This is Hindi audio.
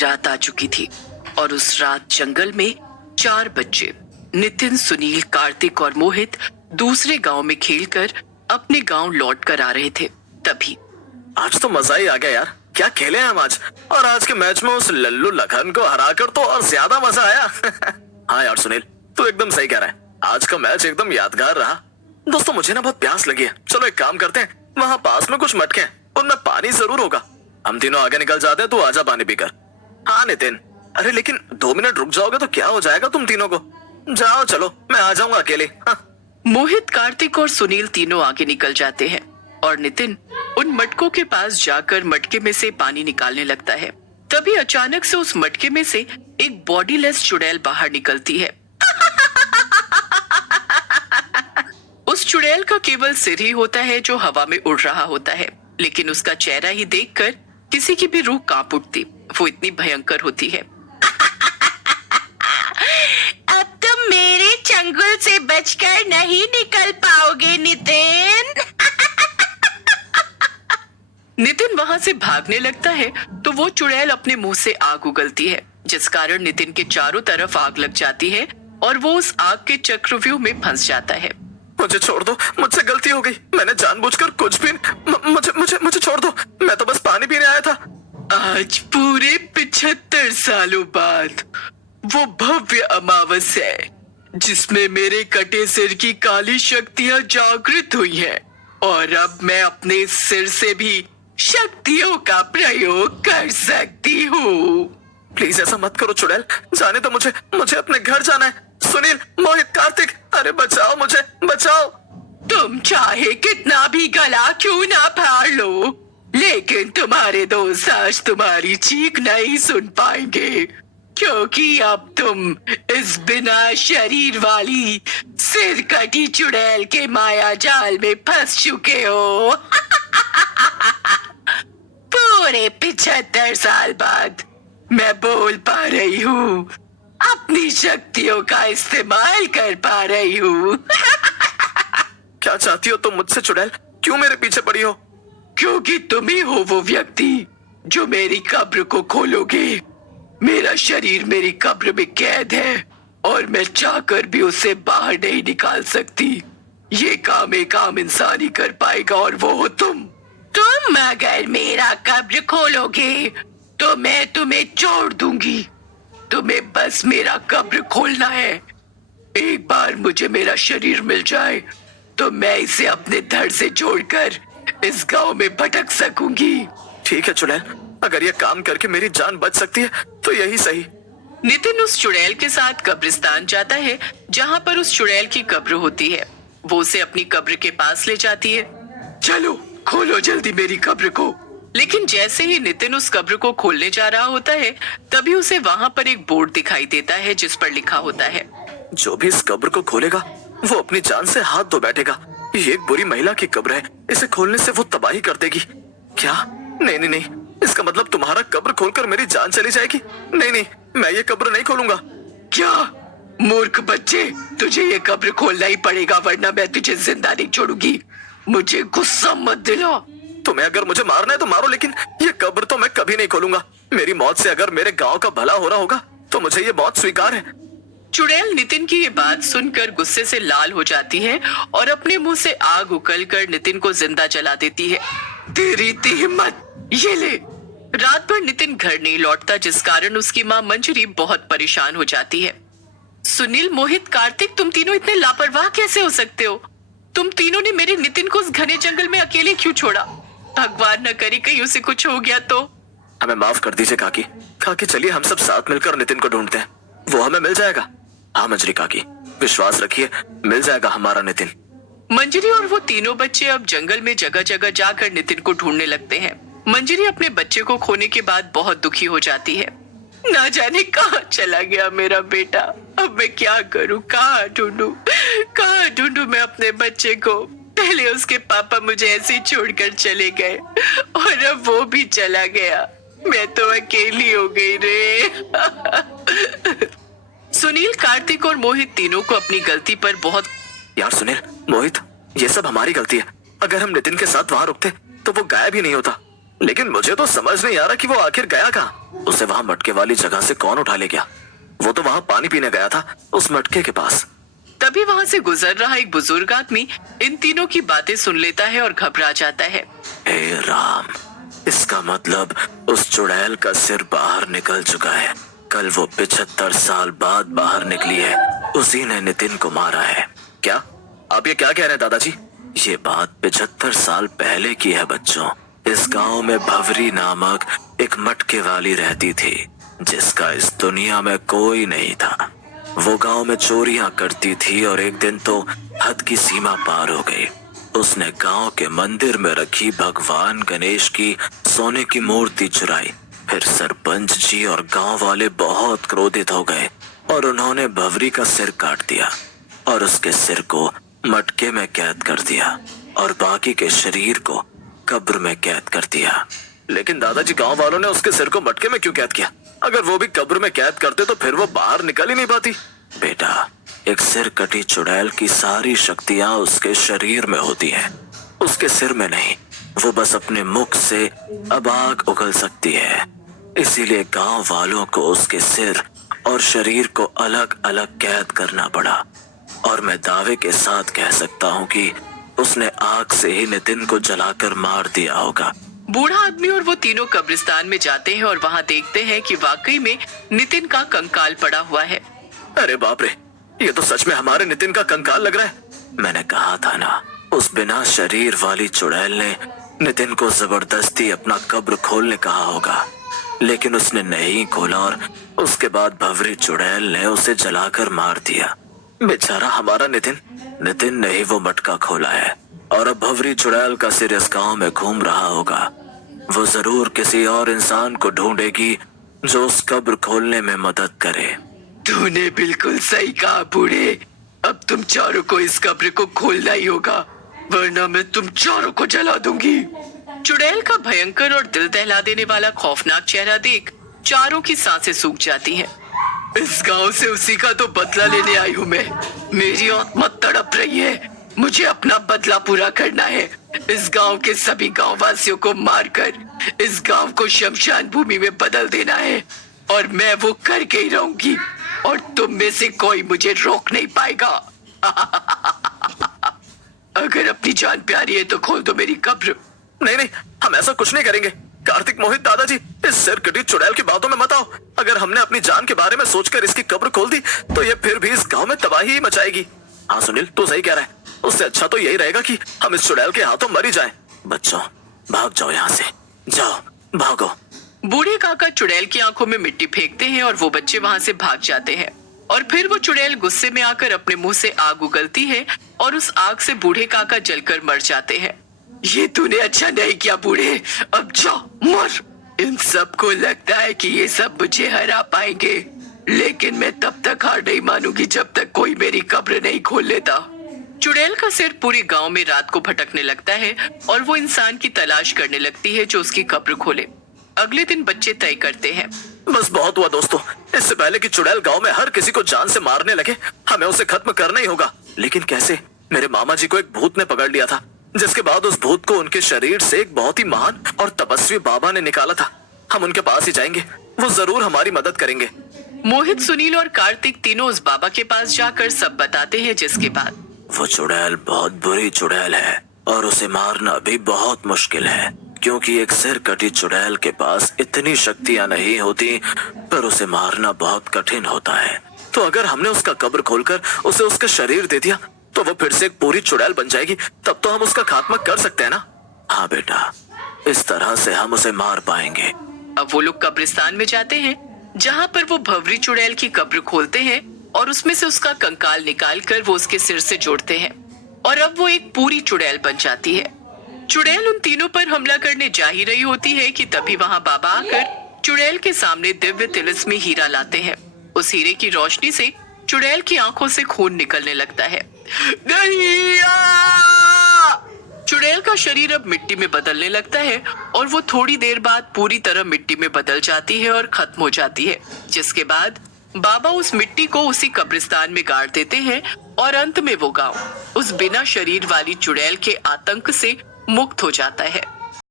रात आ चुकी थी और उस रात जंगल में 4 बच्चे नितिन, सुनील, कार्तिक और मोहित दूसरे गांव में खेलकर अपने गांव लौट कर आ रहे थे। तभी आज तो मजा ही आ गया यार, क्या खेले हम आज। और आज के मैच में उस लल्लू लखन को हराकर तो और ज्यादा मजा आया। हाँ यार सुनील, तू एकदम सही कह रहा है, आज का मैच एकदम यादगार रहा। दोस्तों मुझे ना बहुत प्यास लगी है, चलो एक काम करते हैं, वहाँ पास में कुछ मटके हैं, उनमें पानी जरूर होगा। हम तीनों आगे निकल जाते हैं, तू आजा पानी पीकर। हाँ नितिन, अरे लेकिन 2 मिनट रुक जाओगे तो क्या हो जाएगा तुम तीनों को। जाओ चलो, मैं आ जाऊंगा अकेले। हाँ। मोहित, कार्तिक और सुनील तीनों आगे निकल जाते हैं और नितिन उन मटकों के पास जाकर मटके में से पानी निकालने लगता है। तभी अचानक से उस मटके में से एक बॉडीलेस चुड़ैल बाहर निकलती है। उस चुड़ैल का केवल सिर ही होता है जो हवा में उड़ रहा होता है, लेकिन उसका चेहरा ही देखकर किसी की भी रूह कांप उठती, वो इतनी भयंकर होती है। अब तुम मेरे चंगुल से बचकर नहीं निकल पाओगे नितिन। नितिन वहां से भागने लगता है तो वो चुड़ैल अपने मुंह से आग उगलती है, जिस कारण नितिन के चारों तरफ आग लग जाती है और वो उस आग के चक्रव्यूह में फंस जाता है। मुझे छोड़ दो, मुझसे गलती हो गई, मैंने जानबूझकर कुछ भी मुझे मुझे मुझे छोड़ दो, मैं तो बस पानी पीने आया था। आज पूरे 75 सालों बाद वो भव्य अमावस है जिसमें मेरे कटे सिर की काली शक्तियां जागृत हुई हैं और अब मैं अपने सिर से भी शक्तियों का प्रयोग कर सकती हूँ। प्लीज ऐसा मत करो चुड़ैल, जाने तो मुझे अपने घर जाना है। सुनील, मोहित, कार्तिक, अरे बचाओ मुझे, बचाओ। तुम चाहे कितना भी गला क्यों ना फाड़ लो, लेकिन तुम्हारे दोस्त आज तुम्हारी चीख नहीं सुन पाएंगे, क्योंकि अब तुम इस बिना शरीर वाली सिर कटी चुड़ैल के माया जाल में फंस चुके हो। पूरे 75 साल बाद मैं बोल पा रही हूँ, अपनी शक्तियों का इस्तेमाल कर पा रही हूँ। क्या चाहती हो तुम मुझसे चुड़ैल, क्यों मेरे पीछे पड़ी हो? क्योंकि तुम ही हो वो व्यक्ति जो मेरी कब्र को खोलोगे। मेरा शरीर मेरी कब्र में कैद है और मैं चाहकर भी उसे बाहर नहीं निकाल सकती। ये काम एक आम इंसान ही कर पाएगा और वो हो तुम। तुम अगर मेरा कब्र खोलोगे तो मैं तुम्हें छोड़ दूंगी। तुम्हें बस मेरा कब्र खोलना है। एक बार मुझे मेरा शरीर मिल जाए तो मैं इसे अपने धड़ से जोड़कर इस गांव में भटक सकूंगी। ठीक है चुड़ैल, अगर ये काम करके मेरी जान बच सकती है तो यही सही। नितिन उस चुड़ैल के साथ कब्रिस्तान जाता है जहाँ पर उस चुड़ैल की कब्र होती है। वो उसे अपनी कब्र के पास ले जाती है। चलो खोलो जल्दी मेरी कब्र को। लेकिन जैसे ही नितिन उस कब्र को खोलने जा रहा होता है, तभी उसे वहाँ पर एक बोर्ड दिखाई देता है जिस पर लिखा होता है, जो भी इस कब्र को खोलेगा वो अपनी जान से हाथ धो बैठेगा। ये एक बुरी महिला की कब्र है, इसे खोलने से वो तबाही कर देगी। क्या? नहीं नहीं नहीं, इसका मतलब तुम्हारा कब्र खोलकर मेरी जान चली जाएगी। नहीं नहीं, मैं ये कब्र नहीं खोलूंगा। क्या मूर्ख बच्चे, तुझे ये कब्र खोलना ही पड़ेगा वरना मैं तुझे जिंदा नहीं छोड़ूंगी। मुझे गुस्सा मत दिला। तुम्हें अगर मुझे मारना है तो मारो, लेकिन ये कब्र तो मैं कभी नहीं खोलूंगा। मेरी मौत से अगर मेरे गांव का भला हो रहा होगा तो मुझे ये मौत स्वीकार है। चुड़ैल नितिन की ये बात सुनकर गुस्से से लाल हो जाती है और अपने मुंह से आग उगलकर नितिन को जिंदा जला देती है। तेरी इतनी हिम्मत, ये ले। रात भर नितिन घर नहीं लौटता, जिस कारण उसकी माँ मंजरी बहुत परेशान हो जाती है। सुनील, मोहित, कार्तिक, तुम तीनों इतने लापरवाह कैसे हो सकते हो? तुम तीनों ने मेरे नितिन को उस घने जंगल में अकेले क्यों छोड़ा? भगवान न करे कहीं उसे कुछ हो गया तो। हमें माफ कर दीजिए काकी। काकी चलिए हम सब साथ मिलकर नितिन को ढूंढते हैं, वो हमें मिल जाएगा। हाँ मंजरी काकी, विश्वास रखिए, मिल जाएगा हमारा नितिन। मंजरी और वो तीनों बच्चे अब जंगल में जगह जगह जाकर नितिन को ढूंढने लगते हैं। मंजरी अपने बच्चे को खोने के बाद बहुत दुखी हो जाती है। ना जाने कहाँ चला गया मेरा बेटा, अब मैं क्या करूँ, कहाँ ढूंढूं मैं अपने बच्चे को। पहले उसके पापा मुझे ऐसे ही छोड़कर चले गए और अब वो भी चला गया। मैं तो अकेली हो गई रे। सुनील, कार्तिक और मोहित तीनों को अपनी गलती पर बहुत। यार सुनील, मोहित, ये सब हमारी गलती है। अगर हम नितिन के साथ वहाँ रुकते तो वो गायब ही नहीं होता। लेकिन मुझे तो समझ नहीं आ रहा कि वो आखिर गया कहाँ। उसे वहां मटके वाली जगह से कौन उठा ले गया? वो तो वहां पानी पीने गया था, उस मटके के पास। तभी वहां से गुजर रहा एक बुजुर्ग आदमी इन तीनों की बातें सुन लेता है और घबरा जाता है। हे राम, इसका मतलब उस चुड़ैल का सिर बाहर निकल चुका है। कल वो 75 साल बाद बाहर निकली है, उसी ने नितिन को मारा है। क्या आप ये क्या कह रहे हैं दादाजी? ये बात 75 साल पहले की है बच्चों। इस गांव में भवरी नामक एक मटके वाली रहती थी, जिसका इस दुनिया में कोई नहीं था। वो गांव में चोरियां करती थी और एक दिन तो हद की सीमा पार हो गई। उसने गांव के मंदिर में रखी भगवान गणेश की सोने की मूर्ति चुराई। फिर सरपंच जी और गांव वाले बहुत क्रोधित हो गए और उन्होंने भवरी का सिर काट दिया और उसके सिर को मटके में कैद कर दिया और बाकी के शरीर को कब्र में कैद कर दिया। लेकिन दादाजी, गांव वालों ने उसके सिर को मटके में क्यों कैद किया? अगर वो भी कब्र में कैद करते तो फिर वो बाहर निकल ही नहीं पाती। बेटा, एक सिर कटी चुड़ैल की सारी शक्तियां उसके शरीर में होती हैं, उसके सिर में नहीं। वो बस अपने मुख से अबाग उगल सकती है। इसीलिए गांव वालों को उसके सिर और शरीर को अलग अलग कैद करना पड़ा। और मैं दावे के साथ कह सकता हूँ कि उसने आग से ही नितिन को जलाकर मार दिया होगा। बूढ़ा आदमी और वो तीनों कब्रिस्तान में जाते हैं और वहाँ देखते हैं कि वाकई में नितिन का कंकाल पड़ा हुआ है। अरे बाप रे, ये तो सच में हमारे नितिन का कंकाल लग रहा है। मैंने कहा था ना, उस बिना शरीर वाली चुड़ैल ने नितिन को जबरदस्ती अपना कब्र खोलने कहा होगा, लेकिन उसने नहीं खोला और उसके बाद भवरी चुड़ैल ने उसे जलाकर मार दिया। बेचारा हमारा नितिन ने ही वो मटका खोला है और अब भवरी चुड़ैल का सिर इस गांव में घूम रहा होगा। वो जरूर किसी और इंसान को ढूंढेगी जो उस कब्र खोलने में मदद करे। तूने बिल्कुल सही कहा बूढ़े। अब तुम चारों को इस कब्र को खोलना ही होगा, वरना मैं तुम चारों को जला दूंगी। चुड़ैल का भयंकर और दिल दहला देने वाला खौफनाक चेहरा देख चारों की सांसें सूख जाती हैं। इस गांव से उसी का तो बदला लेने आई हूँ मैं। मेरी आत्मा तड़प रही है, मुझे अपना बदला पूरा करना है। इस गांव के सभी गांव वासियों को मारकर इस गांव को शमशान भूमि में बदल देना है और मैं वो करके ही रहूंगी और तुम में से कोई मुझे रोक नहीं पाएगा। अगर अपनी जान प्यारी है तो खोल दो मेरी कब्र। नहीं, हम ऐसा कुछ नहीं करेंगे। कार्तिक, मोहित, दादाजी, इस सिर कटी चुड़ैल की बातों में मत आओ। अगर हमने अपनी जान के बारे में सोचकर इसकी कब्र खोल दी तो ये फिर भी इस गांव में तबाही ही मचाएगी। हाँ सुनील, तू सही कह रहा है। उससे अच्छा तो यही रहेगा कि हम इस चुड़ैल के हाथों मर ही जाएं। बच्चों, भाग जाओ यहाँ से, जाओ, भागो। बूढ़े काका चुड़ैल की आंखों में मिट्टी फेंकते हैं और वो बच्चे वहाँ से भाग जाते हैं। और फिर वो चुड़ैल गुस्से में आकर अपने मुंह से आग उगलती है और उस आग से बूढ़े काका जलकर मर जाते हैं। ये तूने अच्छा नहीं किया बूढ़े, अब जाओ मर। इन सबको लगता है कि ये सब मुझे हरा पाएंगे, लेकिन मैं तब तक हार नहीं मानूंगी जब तक कोई मेरी कब्र नहीं खोल लेता। चुड़ैल का सिर पूरे गांव में रात को भटकने लगता है और वो इंसान की तलाश करने लगती है जो उसकी कब्र खोले। अगले दिन बच्चे तय करते हैं। बस बहुत हुआ दोस्तों, इससे पहले कि चुड़ैल गांव में हर किसी को जान से मारने लगे, हमें उसे खत्म करना ही होगा। लेकिन कैसे? मेरे मामा जी को एक भूत ने पकड़ लिया था, जिसके बाद उस भूत को उनके शरीर से एक बहुत ही महान और तपस्वी बाबा ने निकाला था। हम उनके पास ही जाएंगे, वो जरूर हमारी मदद करेंगे। मोहित, सुनील और कार्तिक तीनों उस बाबा के पास जाकर सब बताते हैं, जिसके बाद वो चुड़ैल बहुत बुरी चुड़ैल है और उसे मारना भी बहुत मुश्किल है, क्योंकि एक सिर कटी चुड़ैल के पास इतनी शक्तियां नहीं होती, पर उसे मारना बहुत कठिन होता है। तो अगर हमने उसका कब्र खोलकर उसे उसका शरीर दे दिया तो वो फिर से एक पूरी चुड़ैल बन जाएगी, तब तो हम उसका खात्मा कर सकते हैं ना। हाँ बेटा, इस तरह से हम उसे मार पाएंगे। अब वो लोग कब्रिस्तान में जाते हैं, जहाँ पर वो भवरी चुड़ैल की कब्र खोलते हैं और उसमें से उसका कंकाल निकालकर वो उसके सिर से जोड़ते हैं और अब वो एक पूरी चुड़ैल बन जाती है। चुड़ैल उन तीनों पर हमला करने जा ही रही होती है कि तभी वहाँ बाबा आकर चुड़ैल के सामने दिव्य तिलिस्मी हीरा लाते हैं। उस हीरे की रोशनी से चुड़ैल की आंखों से खून निकलने लगता है। नहीं! चुड़ैल का शरीर अब मिट्टी में बदलने लगता है और वो थोड़ी देर बाद पूरी तरह मिट्टी में बदल जाती है और खत्म हो जाती है, जिसके बाद बाबा उस मिट्टी को उसी कब्रिस्तान में गाड़ देते हैं और अंत में वो गांव उस बिना शरीर वाली चुड़ैल के आतंक से मुक्त हो जाता है।